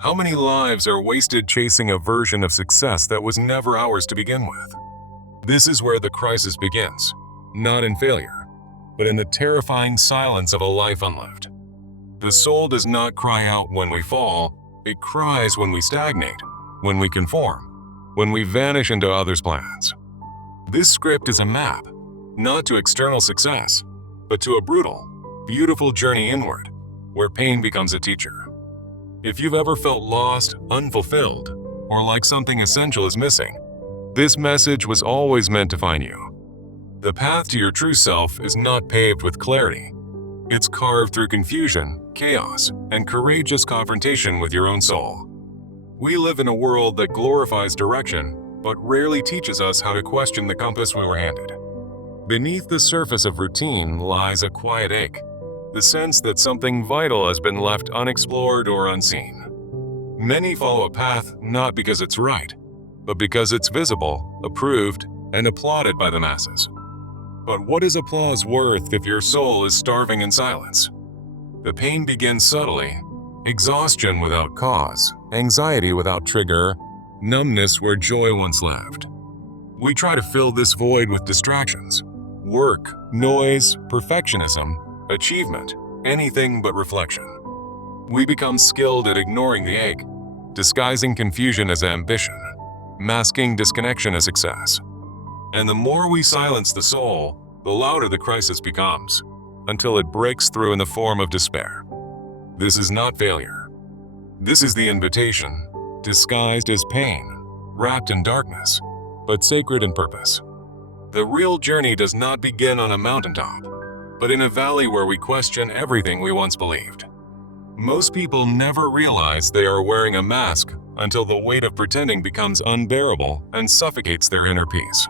How many lives are wasted chasing a version of success that was never ours to begin with? This is where the crisis begins, not in failure, but in the terrifying silence of a life unlived. The soul does not cry out when we fall, it cries when we stagnate, when we conform, when we vanish into others' plans. This script is a map, not to external success, but to a brutal, beautiful journey inward, where pain becomes a teacher. If you've ever felt lost, unfulfilled, or like something essential is missing, this message was always meant to find you. The path to your true self is not paved with clarity. It's carved through confusion, chaos, and courageous confrontation with your own soul. We live in a world that glorifies direction, but rarely teaches us how to question the compass we were handed. Beneath the surface of routine lies a quiet ache, the sense that something vital has been left unexplored or unseen. Many follow a path not because it's right, but because it's visible, approved, and applauded by the masses. But what is applause worth if your soul is starving in silence? The pain begins subtly, exhaustion without cause, anxiety without trigger, numbness where joy once lived. We try to fill this void with distractions, work, noise, perfectionism, achievement, anything but reflection. We become skilled at ignoring the ache, disguising confusion as ambition, masking disconnection as success. And the more we silence the soul, the louder the crisis becomes, until it breaks through in the form of despair. This is not failure. This is the invitation, disguised as pain, wrapped in darkness, but sacred in purpose. The real journey does not begin on a mountaintop, but in a valley where we question everything we once believed. Most people never realize they are wearing a mask until the weight of pretending becomes unbearable and suffocates their inner peace.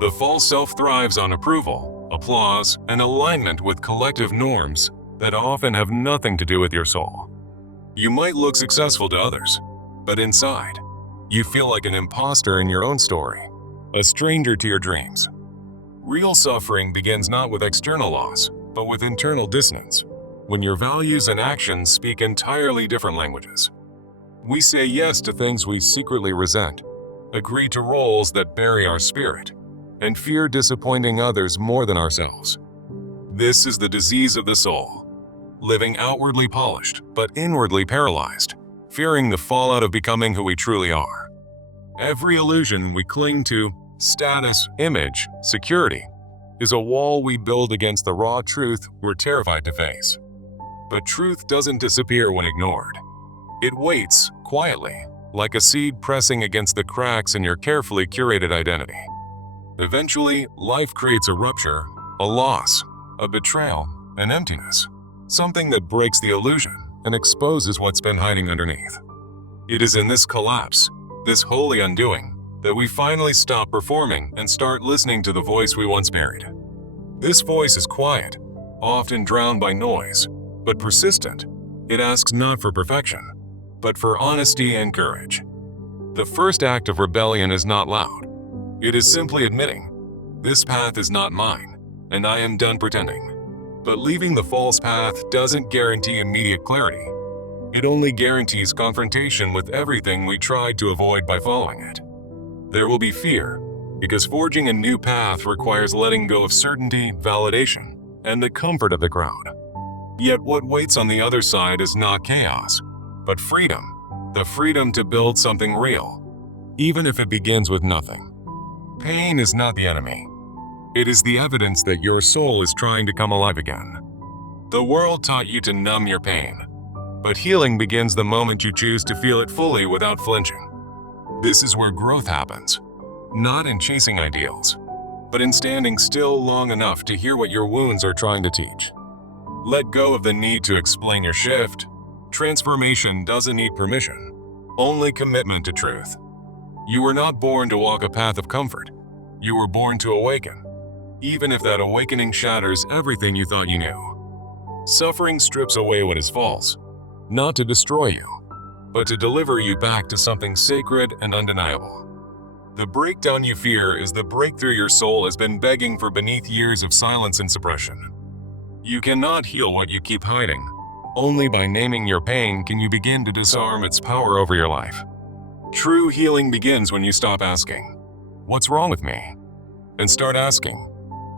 The false self thrives on approval, applause, and alignment with collective norms that often have nothing to do with your soul. You might look successful to others, but inside, you feel like an imposter in your own story, a stranger to your dreams. Real suffering begins not with external loss, but with internal dissonance, when your values and actions speak entirely different languages. We say yes to things we secretly resent, agree to roles that bury our spirit, and fear disappointing others more than ourselves. This is the disease of the soul, living outwardly polished but inwardly paralyzed, fearing the fallout of becoming who we truly are. Every illusion we cling to, status, image, security, is a wall we build against the raw truth we're terrified to face. But truth doesn't disappear when ignored. It waits, quietly, like a seed pressing against the cracks in your carefully curated identity. Eventually, life creates a rupture, a loss, a betrayal, an emptiness, something that breaks the illusion and exposes what's been hiding underneath. It is in this collapse, this holy undoing, that we finally stop performing and start listening to the voice we once buried. This voice is quiet, often drowned by noise, but persistent. It asks not for perfection, but for honesty and courage. The first act of rebellion is not loud. It is simply admitting, this path is not mine, and I am done pretending. But leaving the false path doesn't guarantee immediate clarity. It only guarantees confrontation with everything we tried to avoid by following it. There will be fear, because forging a new path requires letting go of certainty, validation, and the comfort of the crowd. Yet what waits on the other side is not chaos, but freedom, the freedom to build something real, even if it begins with nothing. Pain is not the enemy. It is the evidence that your soul is trying to come alive again. The world taught you to numb your pain, but healing begins the moment you choose to feel it fully without flinching. This is where growth happens, not in chasing ideals, but in standing still long enough to hear what your wounds are trying to teach. Let go of the need to explain your shift. Transformation doesn't need permission, only commitment to truth. You were not born to walk a path of comfort. You were born to awaken, even if that awakening shatters everything you thought you knew. Suffering strips away what is false, not to destroy you, but to deliver you back to something sacred and undeniable. The breakdown you fear is the breakthrough your soul has been begging for beneath years of silence and suppression. You cannot heal what you keep hiding, Only by naming your pain can you begin to disarm its power over your life. True healing begins when you stop asking, "What's wrong with me?" and start asking,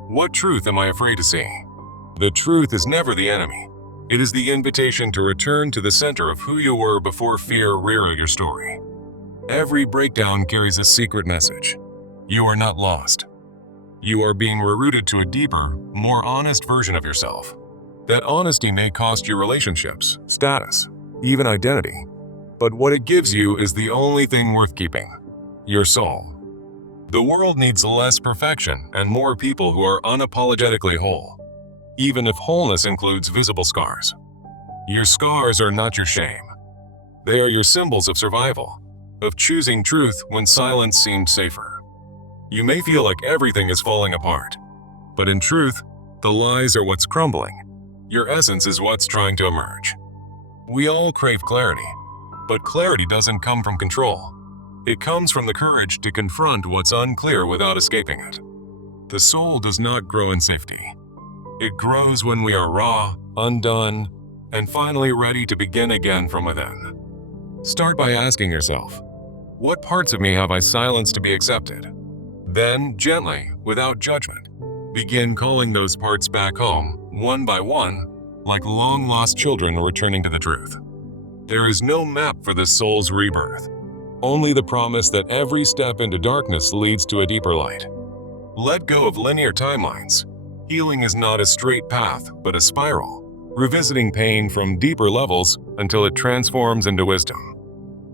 "What truth am I afraid to see?" The truth is never the enemy. It is the invitation to return to the center of who you were before fear rewrote your story. Every breakdown carries a secret message. You are not lost. You are being rerouted to a deeper, more honest version of yourself. That honesty may cost you relationships, status, even identity. But what it gives you is the only thing worth keeping: your soul. The world needs less perfection and more people who are unapologetically whole, even if wholeness includes visible scars. Your scars are not your shame. They are your symbols of survival, of choosing truth when silence seemed safer. You may feel like everything is falling apart, but in truth, the lies are what's crumbling. Your essence is what's trying to emerge. We all crave clarity, but clarity doesn't come from control. It comes from the courage to confront what's unclear without escaping it. The soul does not grow in safety. It grows when we are raw, undone, and finally ready to begin again from within. Start by asking yourself, what parts of me have I silenced to be accepted? Then, gently, without judgment, begin calling those parts back home, one by one, like long-lost children returning to the truth. There is no map for the soul's rebirth, only the promise that every step into darkness leads to a deeper light. Let go of linear timelines. Healing is not a straight path, but a spiral, revisiting pain from deeper levels until it transforms into wisdom.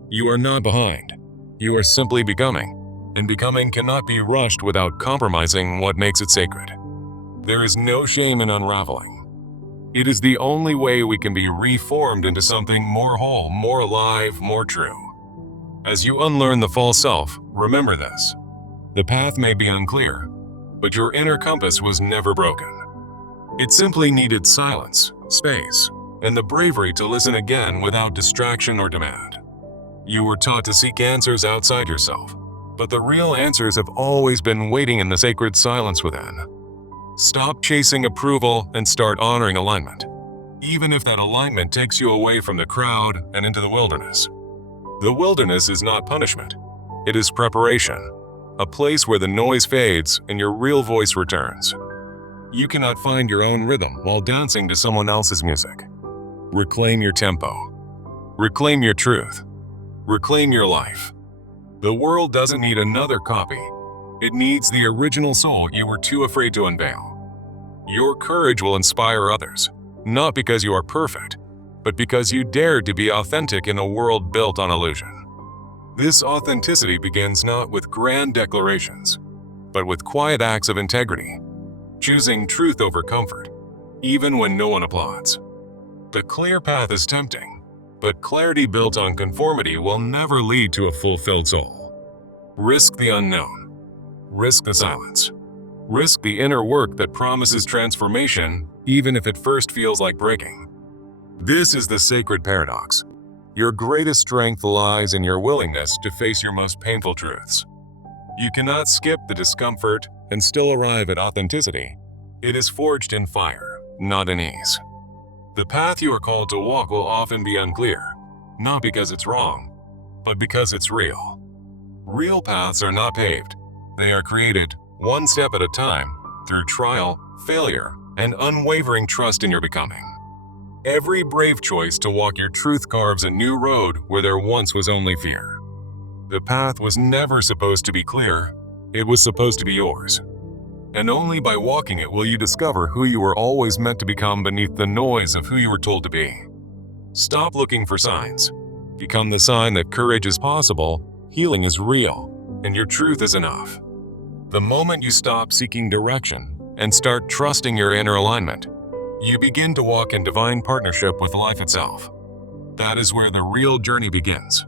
You are not behind. You are simply becoming. And becoming cannot be rushed without compromising what makes it sacred. There is no shame in unraveling. It is the only way we can be reformed into something more whole, more alive, more true. As you unlearn the false self, remember this. The path may be unclear, but your inner compass was never broken. It simply needed silence, space, and the bravery to listen again without distraction or demand. You were taught to seek answers outside yourself, but the real answers have always been waiting in the sacred silence within. Stop chasing approval and start honoring alignment, even if that alignment takes you away from the crowd and into the wilderness. The wilderness is not punishment. It is preparation, a place where the noise fades and your real voice returns. You cannot find your own rhythm while dancing to someone else's music. Reclaim your tempo. Reclaim your truth. Reclaim your life. The world doesn't need another copy. It needs the original soul you were too afraid to unveil. Your courage will inspire others, not because you are perfect, but because you dared to be authentic in a world built on illusion. This authenticity begins not with grand declarations, but with quiet acts of integrity, choosing truth over comfort, even when no one applauds. The clear path is tempting, but clarity built on conformity will never lead to a fulfilled soul. Risk the unknown. Risk the silence. Risk the inner work that promises transformation, even if it first feels like breaking. This is the sacred paradox. Your greatest strength lies in your willingness to face your most painful truths. You cannot skip the discomfort and still arrive at authenticity. It is forged in fire, not in ease. The path you are called to walk will often be unclear, not because it's wrong, but because it's real. Real paths are not paved. They are created, one step at a time, through trial, failure, and unwavering trust in your becoming. Every brave choice to walk your truth carves a new road where there once was only fear. The path was never supposed to be clear. It was supposed to be yours. And only by walking it will you discover who you were always meant to become beneath the noise of who you were told to be. Stop looking for signs. Become the sign that courage is possible, healing is real, and your truth is enough. The moment you stop seeking direction and start trusting your inner alignment, you begin to walk in divine partnership with life itself. That is where the real journey begins,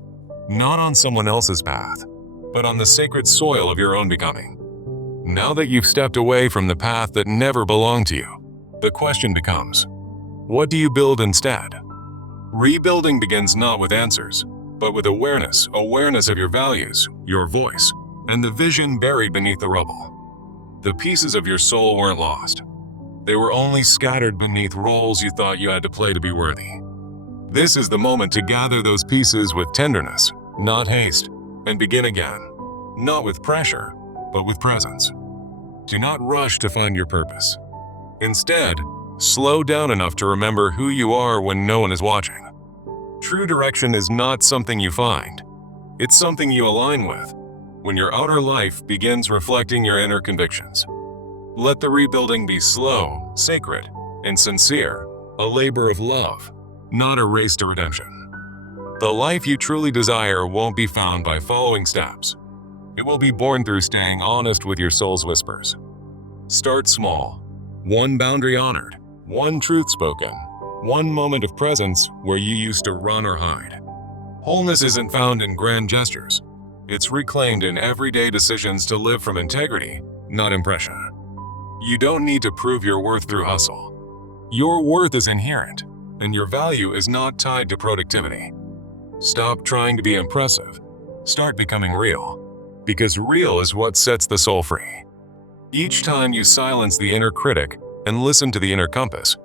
not on someone else's path, but on the sacred soil of your own becoming. Now that you've stepped away from the path that never belonged to you, the question becomes, what do you build instead? Rebuilding begins not with answers, but with awareness of your values, your voice, and the vision buried beneath the rubble. The pieces of your soul weren't lost. They were only scattered beneath roles you thought you had to play to be worthy. This is the moment to gather those pieces with tenderness, not haste, and begin again, not with pressure, but with presence. Do not rush to find your purpose. Instead, slow down enough to remember who you are when no one is watching. True direction is not something you find. It's something you align with, when your outer life begins reflecting your inner convictions. Let the rebuilding be slow, sacred, and sincere, a labor of love, not a race to redemption. The life you truly desire won't be found by following steps. It will be born through staying honest with your soul's whispers. Start small. One boundary honored, one truth spoken, one moment of presence where you used to run or hide. Wholeness isn't found in grand gestures. It's reclaimed in everyday decisions to live from integrity, not impression. You don't need to prove your worth through hustle. Your worth is inherent, and your value is not tied to productivity. Stop trying to be impressive. Start becoming real, because real is what sets the soul free. Each time you silence the inner critic and listen to the inner compass,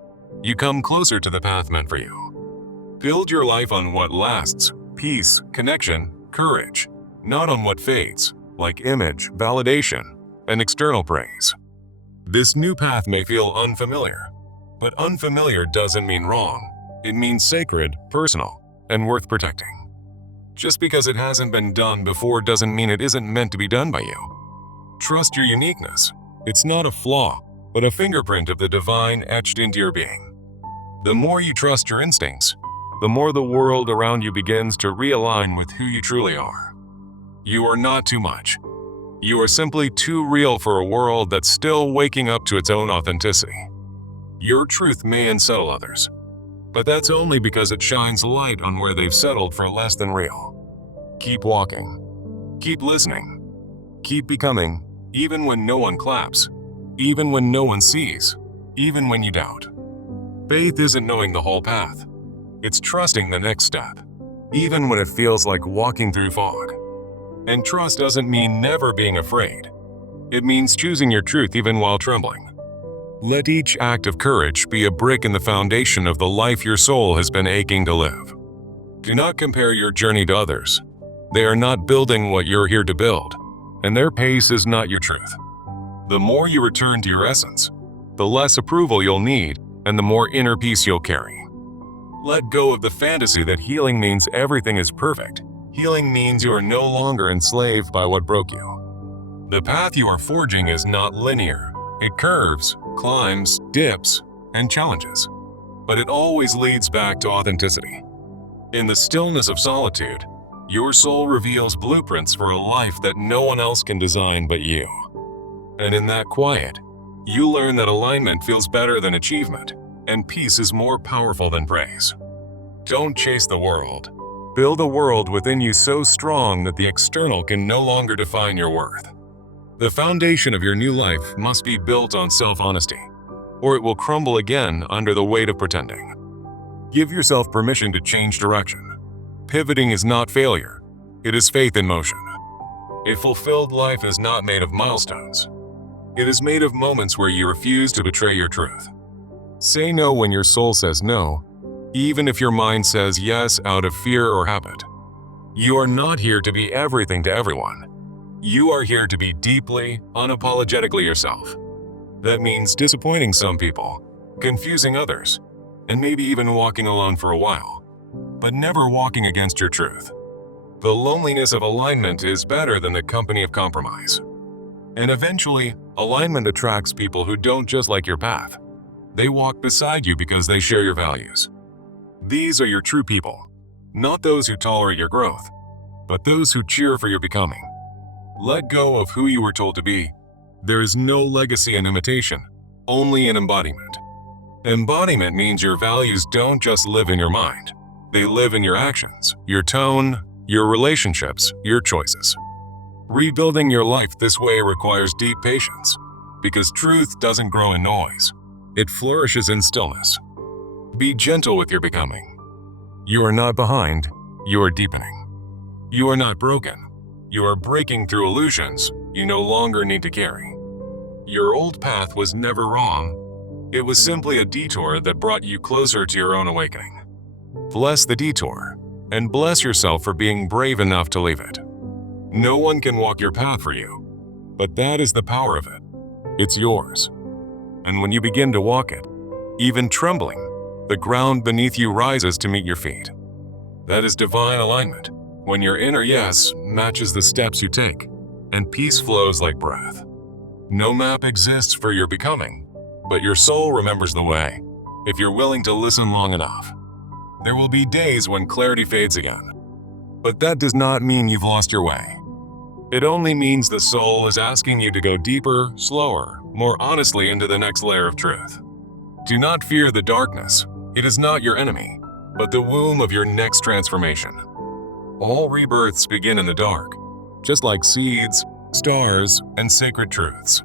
you come closer to the path meant for you. Build your life on what lasts, peace, connection, courage, not on what fades, like image, validation, and external praise. This new path may feel unfamiliar, but unfamiliar doesn't mean wrong. It means sacred, personal, and worth protecting. Just because it hasn't been done before doesn't mean it isn't meant to be done by you. Trust your uniqueness. It's not a flaw, but a fingerprint of the divine etched into your being. The more you trust your instincts, the more the world around you begins to realign with who you truly are. You are not too much. You are simply too real for a world that's still waking up to its own authenticity. Your truth may unsettle others, but that's only because it shines light on where they've settled for less than real. Keep walking. Keep listening. Keep becoming, even when no one claps, even when no one sees, even when you doubt. Faith isn't knowing the whole path. It's trusting the next step, even when it feels like walking through fog. And trust doesn't mean never being afraid. It means choosing your truth even while trembling. Let each act of courage be a brick in the foundation of the life your soul has been aching to live. Do not compare your journey to others. They are not building what you're here to build, and their pace is not your truth. The more you return to your essence, the less approval you'll need and the more inner peace you'll carry. Let go of the fantasy that healing means everything is perfect. Healing means you are no longer enslaved by what broke you. The path you are forging is not linear. It curves, climbs, dips, and challenges. But it always leads back to authenticity. In the stillness of solitude, your soul reveals blueprints for a life that no one else can design but you. And in that quiet, you learn that alignment feels better than achievement, and peace is more powerful than praise. Don't chase the world. Build a world within you so strong that the external can no longer define your worth. The foundation of your new life must be built on self-honesty, or it will crumble again under the weight of pretending. Give yourself permission to change direction. Pivoting is not failure. It is faith in motion. A fulfilled life is not made of milestones. It is made of moments where you refuse to betray your truth. Say no when your soul says no, even if your mind says yes out of fear or habit. You are not here to be everything to everyone. You are here to be deeply, unapologetically yourself. That means disappointing some people, confusing others, and maybe even walking alone for a while, but never walking against your truth. The loneliness of alignment is better than the company of compromise. And eventually, alignment attracts people who don't just like your path. They walk beside you because they share your values. These are your true people, not those who tolerate your growth, but those who cheer for your becoming. Let go of who you were told to be. There is no legacy in imitation, only an embodiment. Embodiment means your values don't just live in your mind. They live in your actions, your tone, your relationships, your choices. Rebuilding your life this way requires deep patience, because truth doesn't grow in noise. It flourishes in stillness. Be gentle with your becoming. You are not behind, you are deepening. You are not broken. You are breaking through illusions you no longer need to carry. Your old path was never wrong. It was simply a detour that brought you closer to your own awakening. Bless the detour, and bless yourself for being brave enough to leave it. No one can walk your path for you, but that is the power of it. It's yours. And when you begin to walk it, even trembling, the ground beneath you rises to meet your feet. That is divine alignment, when your inner yes matches the steps you take, and peace flows like breath. No map exists for your becoming, but your soul remembers the way, if you're willing to listen long enough. There will be days when clarity fades again, but that does not mean you've lost your way. It only means the soul is asking you to go deeper, slower, more honestly into the next layer of truth. Do not fear the darkness. It is not your enemy, but the womb of your next transformation. All rebirths begin in the dark, just like seeds, stars, and sacred truths.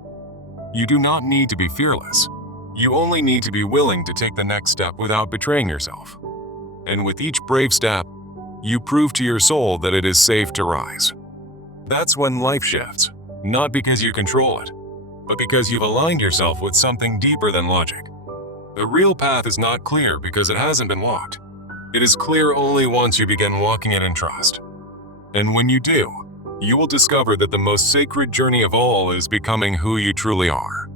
You do not need to be fearless. You only need to be willing to take the next step without betraying yourself. And with each brave step, you prove to your soul that it is safe to rise. That's when life shifts, not because you control it, but because you've aligned yourself with something deeper than logic. The real path is not clear because it hasn't been walked. It is clear only once you begin walking it in trust. And when you do, you will discover that the most sacred journey of all is becoming who you truly are.